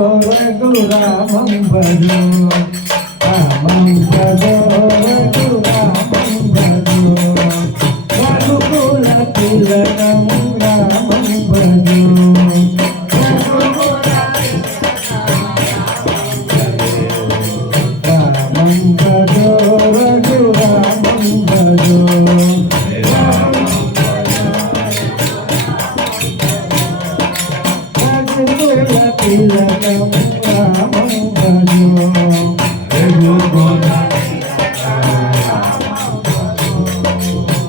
రఘురామం భజో రామం భజో రఘురామం భజో రఘుకుల తిలకం రామం భజో రామం భజో రఘురామం భజో తిలకం రామం భజో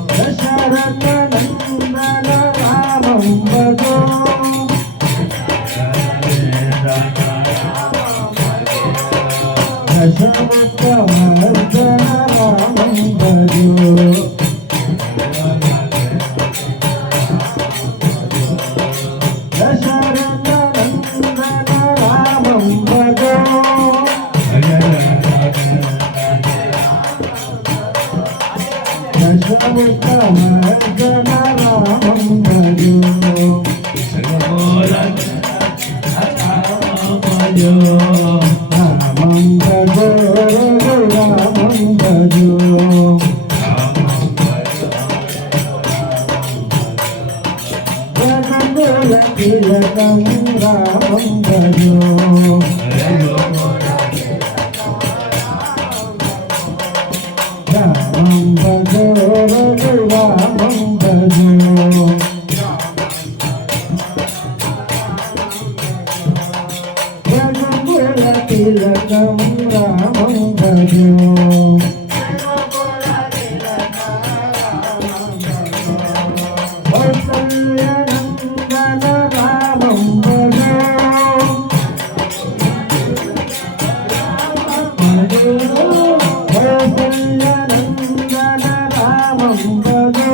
దశరథ నందన రామం భజో దశరథ నందన రామం భజో దశరథ దశరథ రామం భజో రామం భజో రామం భజో రఘుకుల తిలకం రామం భజో రామం భజో రఘురామం భజో రఘుకుల తిలకం రామం భజో కౌసల్య నందన రామం భజో కౌసల్య నందన రామం భజో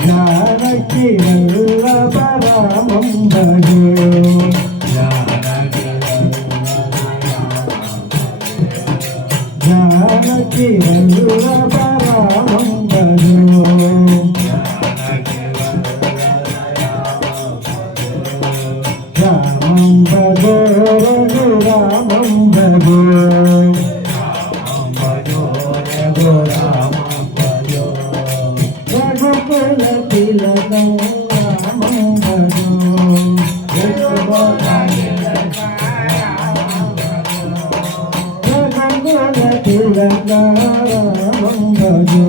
జానకి వల్లభ రామం భజో జానకి వల్లభ రామం భజో రామం భజో రఘురామం భజో రఘుకుల తిలకం రామం భజో రఘుకుల తిలక రామం భజో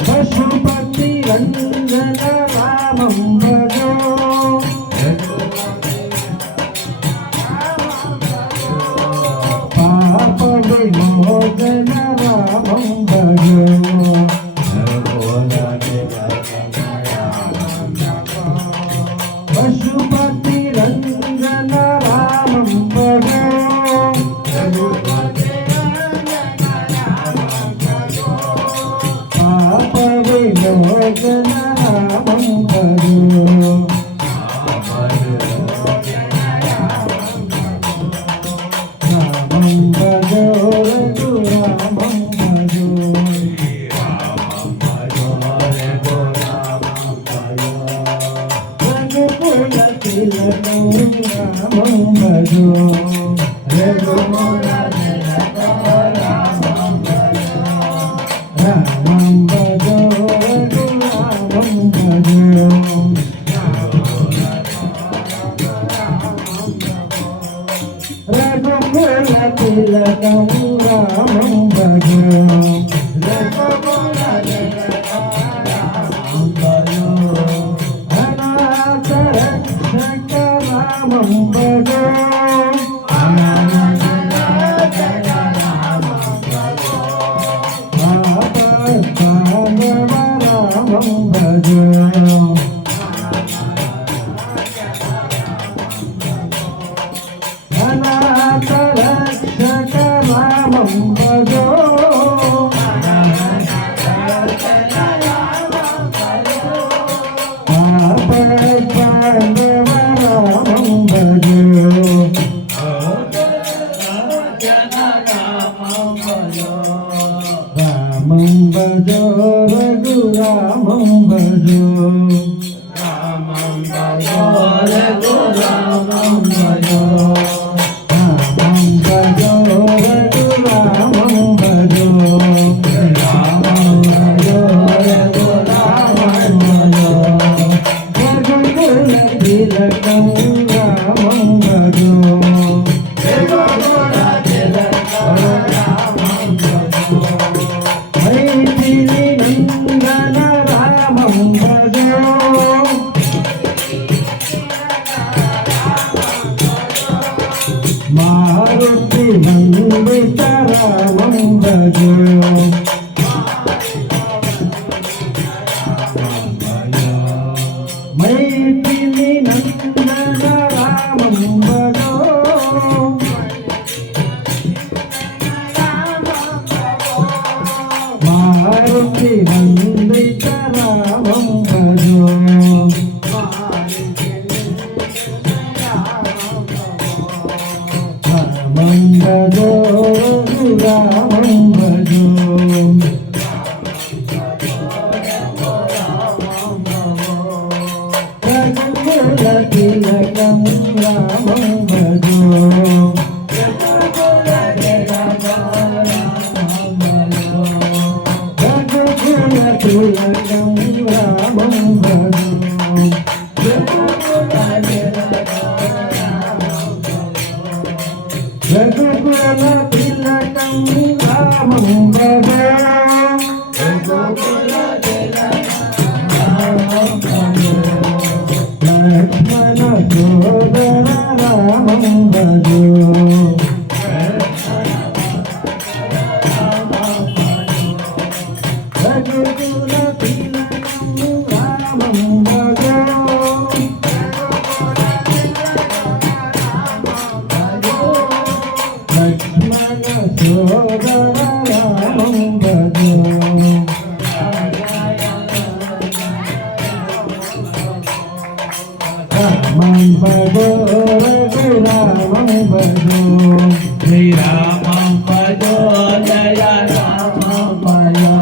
పశుపతి రంజన రామం భజో పాప విమోచన రామం భజో పశుపతి రంజన రామం భజో పాప విమోచన రామం భజో రామం భజో రఘురామం భజో రఘుకుల తిలకం రామం భజో రామం భజో రఘురామం భజో రఘుకుల తిలకం రామం భజో అనాథ రక్షక రామం భజో రామం భజో అనాథ రక్షక రామం భజో పాండవ రామం భజో రామం భజో రఘురామం భజో రామం భజో రఘురామం భజో రామం భజో రఘురామం భజో రామం భజో రఘురామం భజో రఘుకుల తిలకం రామం భజో రఘుకుల తిలకం రామం భజో మైథిలి నందన రామం భజో మారుతి నందిత రామం భజో మైథిలి నందన రామం భజో మారుతి నందిత రామం భజో రామం భజో రామం భజో రఘుకుల తిలకం రామం భజో రఘుకుల తిలకం రామం భజో రఘుకుల తిలకం రామం భజో లక్ష్మణ సోదర రామం భజో రఘుకుల తిలకం రామం భజో లక్ష్మణ సోదర రామం భజో రామం భజో రఘురామం భజో శ్రీరామం భజో జయ రామం భజో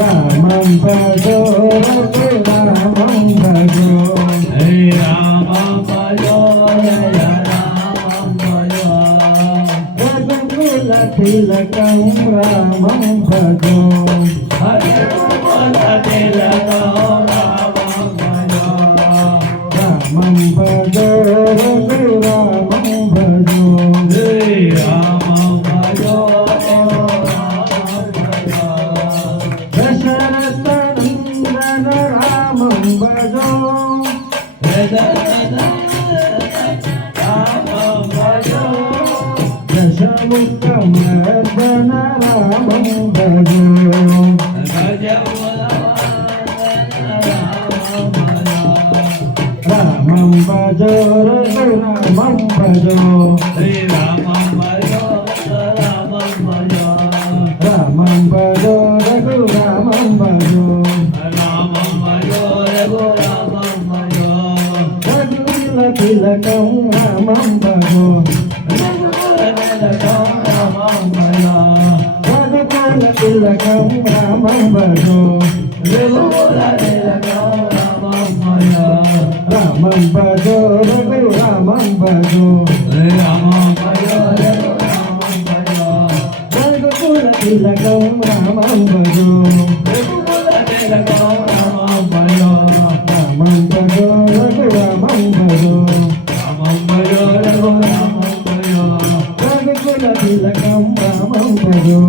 రామం భజో రఘురామం భజో శ్రీరామం భజో జయ రామం భజో రఘుకుల తిలకం రామం భజో రఘుకుల తిలకం రామం భజో రామం భజో రఘురామం భజో శ్రీరామం భజో రామం భజో దశరథ నందన రామం భజో రామం భజో దశముఖ మర్దన రామం భజో రామం భజో రఘురామం భజో రామం భజో రఘురామం భజో రఘుకుల తిలకం రామం భజో రఘుకుల తిలకం రామం భజో రామం భజో రఘురామం భజో రఘుకుల తిలకం రామం భజో రామం భజో రఘురామం భజో రఘుకుల తిలకం రామం భజో